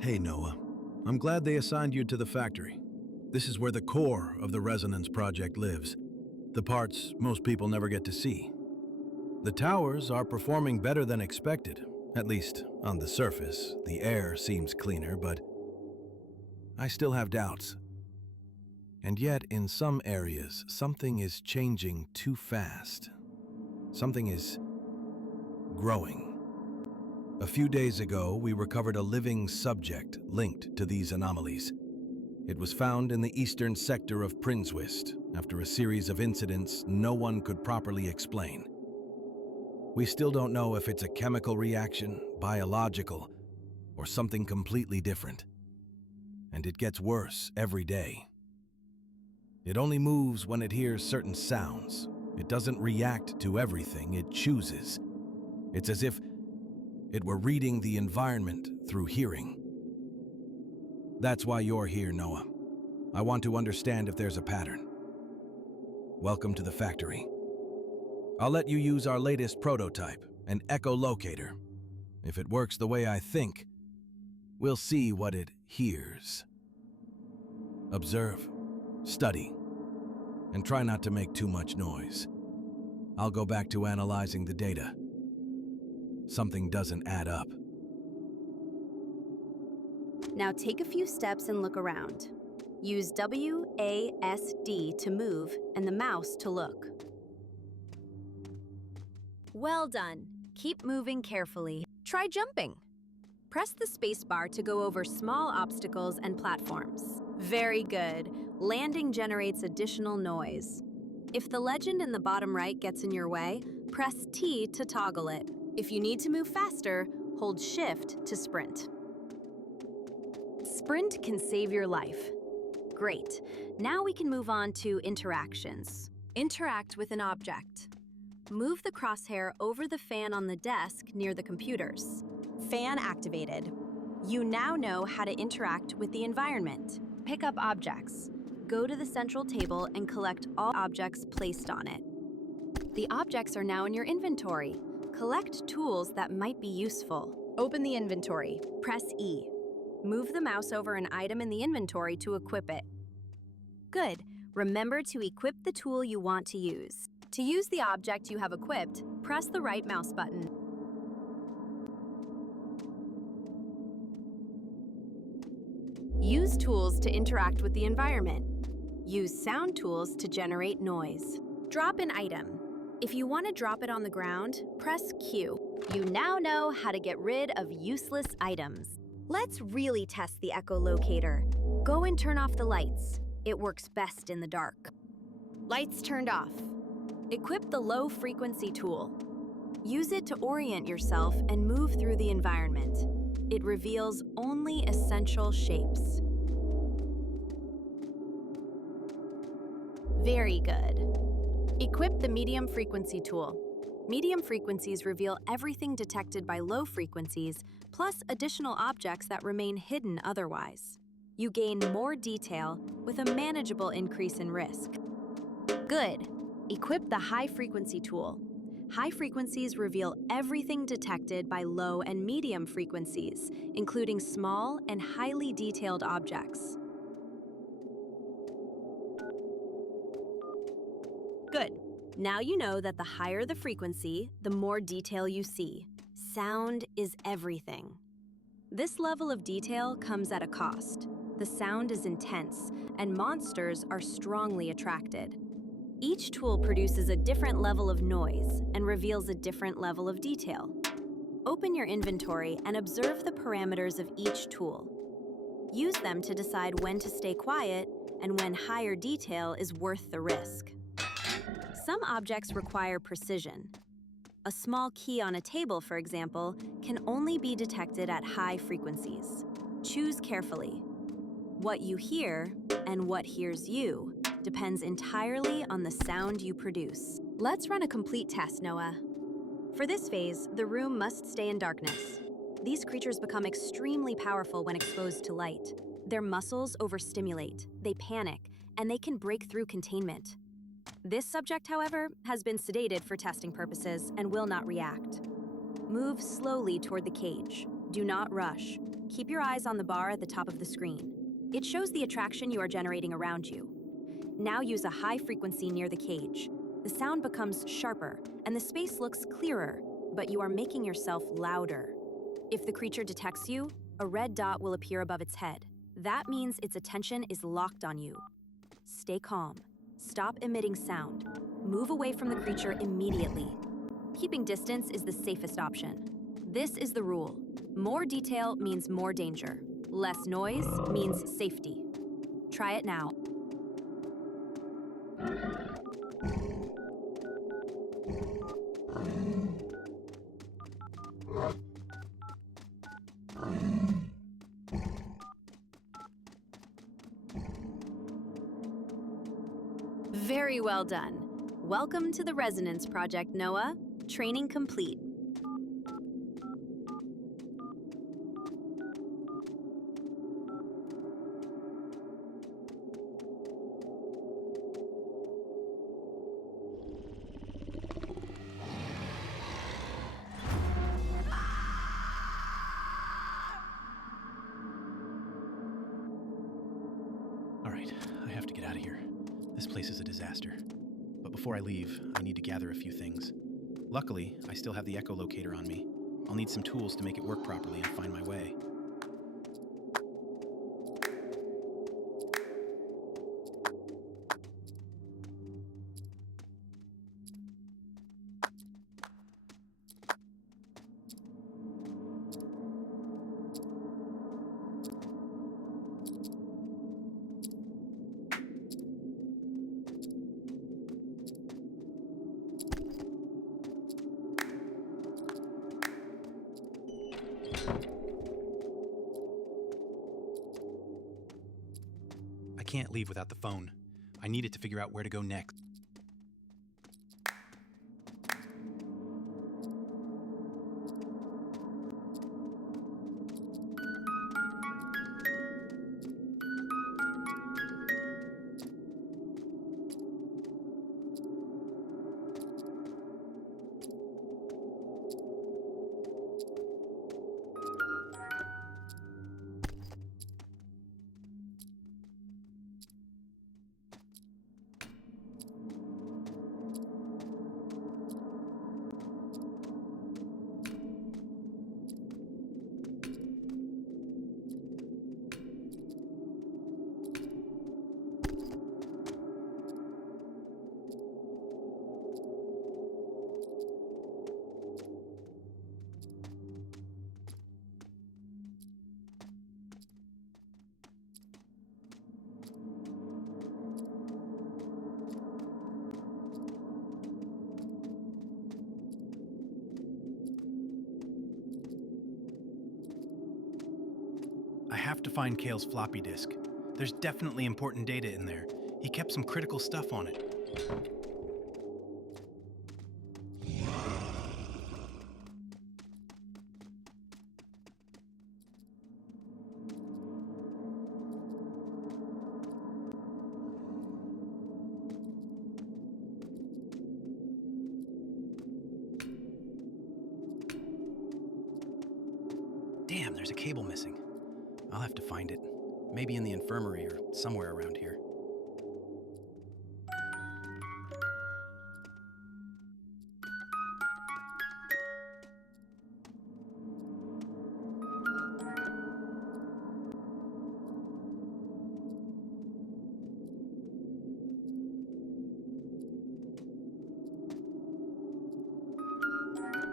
Hey, Noah. I'm glad they assigned you to the factory. This is where the core of the Resonance project lives, the parts most people never get to see. The towers are performing better than expected, at least on the surface. The air seems cleaner, but I still have doubts. And yet, in some areas, something is changing too fast. Something is growing. A few days ago, we recovered a living subject linked to these anomalies. It was found in the eastern sector of Prinswist after a series of incidents no one could properly explain. We still don't know if it's a chemical reaction, biological, or something completely different. And it gets worse every day. It only moves when it hears certain sounds. It doesn't react to everything, it chooses. It's as if it were reading the environment through hearing. That's why you're here, Noah. I want to understand if there's a pattern. Welcome to the factory. I'll let you use our latest prototype, an echolocator. If it works the way I think, we'll see what it hears. Observe, study, and try not to make too much noise. I'll go back to analyzing the data. Something doesn't add up. Now take a few steps and look around. Use WASD to move and the mouse to look. Well done. Keep moving carefully. Try jumping. Press the spacebar to go over small obstacles and platforms. Very good. Landing generates additional noise. If the legend in the bottom right gets in your way, press T to toggle it. If you need to move faster, hold Shift to sprint. Sprint can save your life. Great. Now we can move on to interactions. Interact with an object. Move the crosshair over the fan on the desk near the computers. Fan activated. You now know how to interact with the environment. Pick up objects. Go to the central table and collect all objects placed on it. The objects are now in your inventory. Collect tools that might be useful. Open the inventory. Press E. Move the mouse over an item in the inventory to equip it. Good. Remember to equip the tool you want to use. To use the object you have equipped, press the right mouse button. Use tools to interact with the environment. Use sound tools to generate noise. Drop an item. If you want to drop it on the ground, press Q. You now know how to get rid of useless items. Let's really test the echolocator. Go and turn off the lights. It works best in the dark. Lights turned off. Equip the low frequency tool. Use it to orient yourself and move through the environment. It reveals only essential shapes. Very good. Equip the medium frequency tool. Medium frequencies reveal everything detected by low frequencies, plus additional objects that remain hidden otherwise. You gain more detail with a manageable increase in risk. Good. Equip the high frequency tool. High frequencies reveal everything detected by low and medium frequencies, including small and highly detailed objects. Good. Now you know that the higher the frequency, the more detail you see. Sound is everything. This level of detail comes at a cost. The sound is intense, and monsters are strongly attracted. Each tool produces a different level of noise and reveals a different level of detail. Open your inventory and observe the parameters of each tool. Use them to decide when to stay quiet and when higher detail is worth the risk. Some objects require precision. A small key on a table, for example, can only be detected at high frequencies. Choose carefully. What you hear and what hears you depends entirely on the sound you produce. Let's run a complete test, Noah. For this phase, the room must stay in darkness. These creatures become extremely powerful when exposed to light. Their muscles overstimulate, they panic, and they can break through containment. This subject, however, has been sedated for testing purposes and will not react. Move slowly toward the cage. Do not rush. Keep your eyes on the bar at the top of the screen. It shows the attraction you are generating around you. Now use a high frequency near the cage. The sound becomes sharper, and the space looks clearer, but you are making yourself louder. If the creature detects you, a red dot will appear above its head. That means its attention is locked on you. Stay calm. Stop emitting sound. Move away from the creature immediately. Keeping distance is the safest option. This is the rule. More detail means more danger. Less noise means safety. Try it now. Very well done. Welcome to the Resonance Project, Noah. Training complete. All right, I have to get out of here. This place is a disaster. But before I leave, I need to gather a few things. Luckily, I still have the echolocator on me. I'll need some tools to make it work properly and find my way. I can't leave without the phone. I need it to figure out where to go next. I have to find Kale's floppy disk. There's definitely important data in there. He kept some critical stuff on it. Damn, there's a cable missing. I'll have to find it. Maybe in the infirmary or somewhere around here.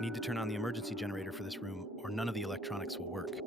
Need to turn on the emergency generator for this room, or none of the electronics will work.